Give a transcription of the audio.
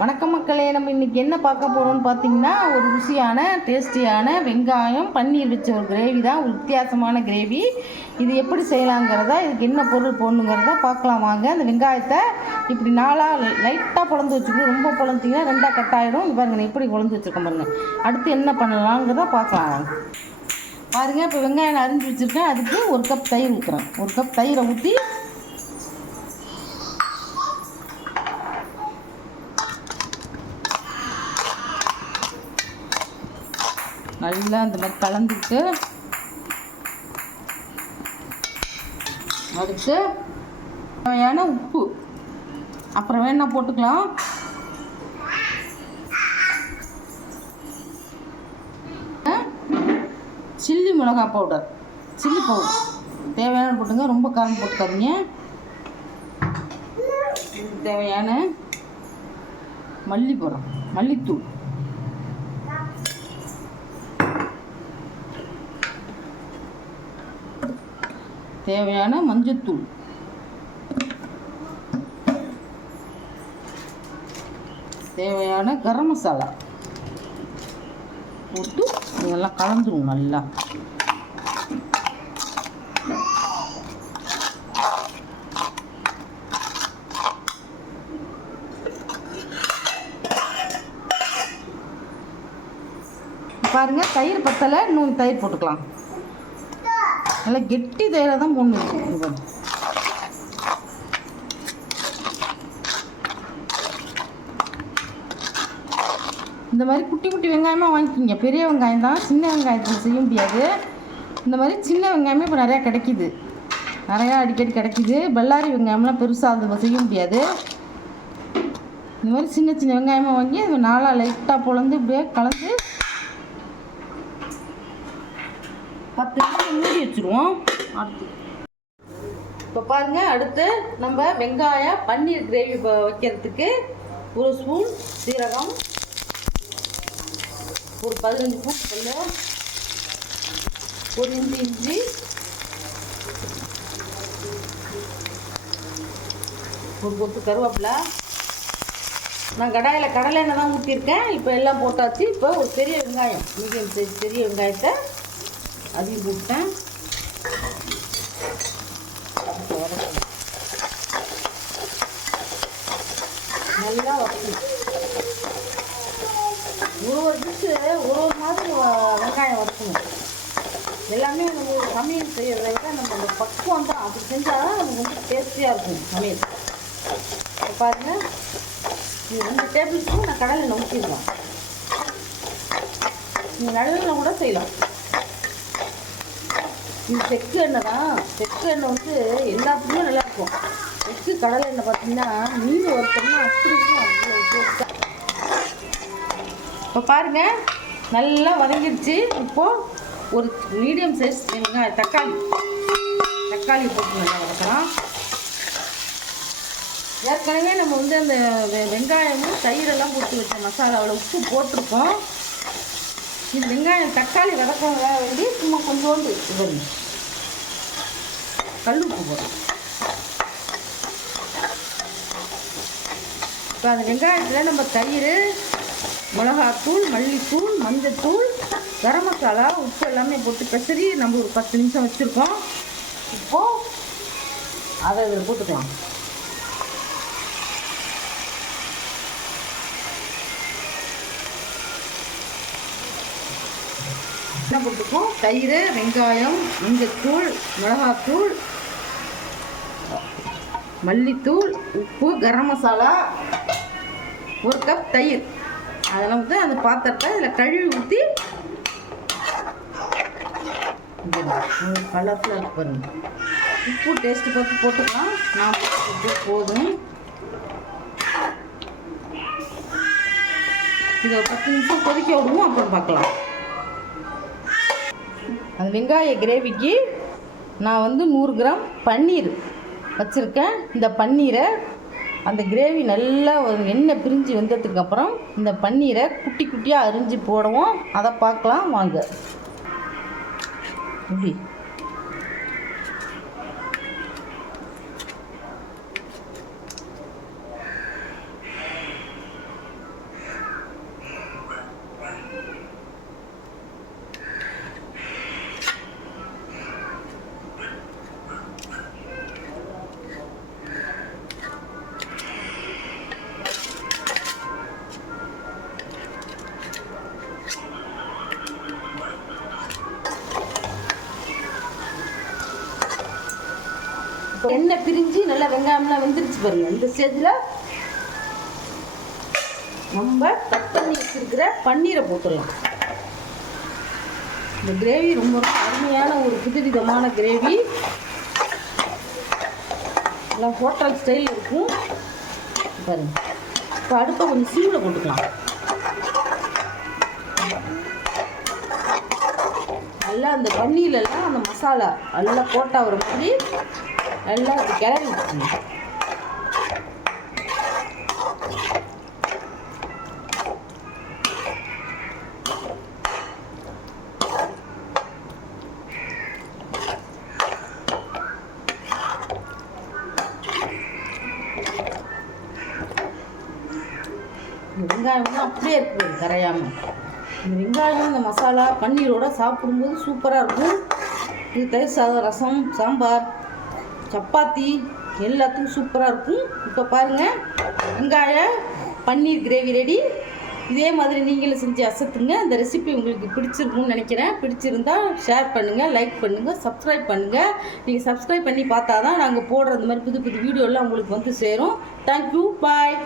வணக்கம் மக்களே, நம்ம இன்றைக்கி என்ன பார்க்க போகிறோம்னு பார்த்தீங்கன்னா, ஒரு ருசியான டேஸ்டியான வெங்காயம் பன்னீர் வச்ச ஒரு கிரேவி தான். ஒரு வித்தியாசமான கிரேவி. இது எப்படி செய்யலாங்கிறத, இதுக்கு என்ன பொருள் போடணுங்கிறத பார்க்கலாம் வாங்க. அந்த வெங்காயத்தை இப்படி நாளாக லைட்டாக பொழந்து வச்சுக்கணும். ரொம்ப பொழந்திங்கன்னா ரெண்டாக கட் ஆகிடும். இது பாருங்கள், எப்படி பொழந்து வச்சுருக்கேன் பாருங்கள். அடுத்து என்ன பண்ணலாங்கிறத பார்க்கலாம் வாங்க. பாருங்கள், இப்போ வெங்காயம் அரிஞ்சு வச்சுருக்கேன். அதுக்கு ஒரு கப் தயிர் ஊற்றுறேன். ஒரு கப் தயிரை ஊற்றி நல்லா இந்த மாதிரி கலந்துட்டு, அடுத்து தேவையான உப்பு, அப்புறம் வேணா போட்டுக்கலாம். சில்லி மிளகா பவுடர், சில்லி பவுடர் தேவையான போட்டுங்க, ரொம்ப காரம் போட்டுக்காதீங்க. தேவையான மல்லிப்பூரம், மல்லித்தூள், தேவையான மஞ்சத்தூள், தேவையான கரம் மசாலா போட்டு இதெல்லாம் கலந்துடும் நல்லா. பாருங்கள், தயிர் பத்தலை, இன்னும் தயிர் போட்டுக்கலாம். நல்லா கெட்டி தயிரை தான் போடணும். இந்த மாதிரி குட்டி குட்டி வெங்காயமாக வாங்கிக்கிங்க. பெரிய வெங்காயம் தான், சின்ன வெங்காயத்தில் செய்ய முடியாது. இந்த மாதிரி சின்ன வெங்காயமே இப்போ நிறையா கிடைக்கிது, நிறையா அடிக்கடி கிடைக்கிது. பல்லாரி வெங்காயம்லாம் பெருசாக அது செய்ய முடியாது. இந்த மாதிரி சின்ன சின்ன வெங்காயமாக வாங்கி அது நாளாக லைட்டாக பொழந்து இப்படியே கலந்து 10 நிமிஷம் மூடி வச்சுருவோம். அடுத்து இப்போ பாருங்கள், அடுத்து நம்ம வெங்காய பன்னீர் கிரேவி வைக்கிறதுக்கு ஒரு ஸ்பூன் சீரகம், ஒரு 15 பூண்டு, ஒரு இஞ்சி, ஒரு கொத்து கருவேப்பிலை. நான் கடாயில் கடலை எண்ணெய் தான் ஊற்றிருக்கேன். இப்போ எல்லாம் போட்டாச்சு. இப்போ ஒரு பெரிய வெங்காயம், மீடியம் சைஸ் பெரிய வெங்காயத்தை அதையும் போட்டேன். நல்லா வதக்கணும். ஒரு டிஷ்ஷு ஒரு மாதிரி வெங்காயம் வதக்கணும். எல்லாமே நம்ம சமையல் செய்கிறத விட நம்ம அந்த பக்குவம் தான். அப்படி செஞ்சால் தான் நமக்கு வந்து டேஸ்டியாக இருக்கும் சமையல். பாருங்கள், இது 2 டேபிள் ஸ்பூன் நான் கடலில் ஊற்றிடலாம். நீங்கள் நடுவில் கூட செய்யலாம். இது செக்கு எண்ணெய் தான். செக்கு எண்ணெய் வந்து எல்லாத்துக்குமே நல்லாயிருக்கும். செக்கு கடலை எண்ணெய் பார்த்தீங்கன்னா மீன் வறுத்தோம்னா அப்படி இருக்கும், அவ்வளோ டேஸ்ட்டாக. இப்போ பாருங்கள், நல்லா வதங்கிடுச்சு. இப்போது ஒரு மீடியம் சைஸ் தக்காளி போட்டு நல்லா வதக்கலாம். ஏற்கனவே நம்ம வந்து அந்த வெங்காயமும் தயிரெல்லாம் போட்டு வச்ச மசாலாவில் உப்பு போட்டிருக்கோம். இது வெங்காயம் தக்காளி வதக்க வேண்டி சும்மா கொஞ்சோண்டு கல் உப்பு போடுறோம். இப்போ அந்த வெங்காயத்தில் நம்ம தயிர், மிளகாத்தூள், மல்லித்தூள், மஞ்சத்தூள், கரம் மசாலா, உப்பு எல்லாமே போட்டு பெசரி நம்ம ஒரு 10 நிமிஷம் வச்சுருக்கோம். இப்போது அதை இதில் போட்டுக்கலாம். என்ன போட்டுருக்கோம்? தயிர், வெங்காயம், மஞ்சத்தூள், மிளகாத்தூள், மல்லித்தூள், உப்பு, கரம் மசாலா, ஒரு கப் தயிர். அதெல்லாம் வந்து அந்த பாத்திரத்தை இதில் கழுவி ஊற்றி கலர்ஃபுல்லாக இருக்கு பாருங்க. உப்பு டேஸ்ட்டு பார்த்து போட்டுக்கலாம். நான் போட்டு போதும். இதை 10 நிமிஷம் கொதிக்க விடுவோம், அப்புறம் பார்க்கலாம். அந்த வெங்காய கிரேவிக்கு நான் வந்து 100 கிராம் பன்னீர் வச்சுருக்கேன். இந்த பன்னீரை அந்த கிரேவி நல்லா எண்ணெய் பிரிஞ்சு வந்ததுக்கப்புறம் இந்த பன்னீரை குட்டி குட்டியாக அரிஞ்சு போடுவோம். அதை பார்க்கலாம் வாங்க. இப்படி எண்ணெய் பிரிஞ்சு நல்லா வெங்காயம்லாம் வெந்துருச்சு பாருங்கள். இந்த ஸ்டேஜில் நம்ம கட் பண்ணி வச்சுருக்கிற பன்னீரை போட்டுடலாம். இந்த கிரேவி ரொம்ப அருமையான ஒரு புதுவிதமான கிரேவி. எல்லாம் ஹோட்டல் ஸ்டைல் இருக்கும் பாருங்க. இப்போ அடுப்பை கொஞ்சம் சிம்மில் போட்டுக்கலாம். நல்லா அந்த பன்னீர்லாம் அந்த மசாலா நல்லா கோட்டா வர மாதிரி நல்லா அது கிளறி விட்டுருங்க. வெங்காயம்லாம் அப்படியே இருக்குது கரையாமல். இந்த வெங்காயம் இந்த மசாலா பன்னீரோடு சாப்பிடும்போது சூப்பராக இருக்கும். இது தயிர் சாதம், ரசம், சாம்பார், சப்பாத்தி எல்லாத்துக்கும் சூப்பராக இருக்கும். இப்போ பாருங்கள், வெங்காய பன்னீர் கிரேவி ரெடி. இதே மாதிரி நீங்களும் செஞ்சு அசத்துங்க. இந்த ரெசிபி உங்களுக்கு பிடிச்சிருக்கும்னு நினைக்கிறேன். பிடிச்சிருந்தா ஷேர் பண்ணுங்கள், லைக் பண்ணுங்கள், சப்ஸ்கிரைப் பண்ணுங்கள். நீங்கள் சப்ஸ்கிரைப் பண்ணி பார்த்தா தான் நாங்கள் போடுற இந்த மாதிரி புது புது வீடியோலாம் உங்களுக்கு வந்து சேரும். தேங்க்யூ, பாய்.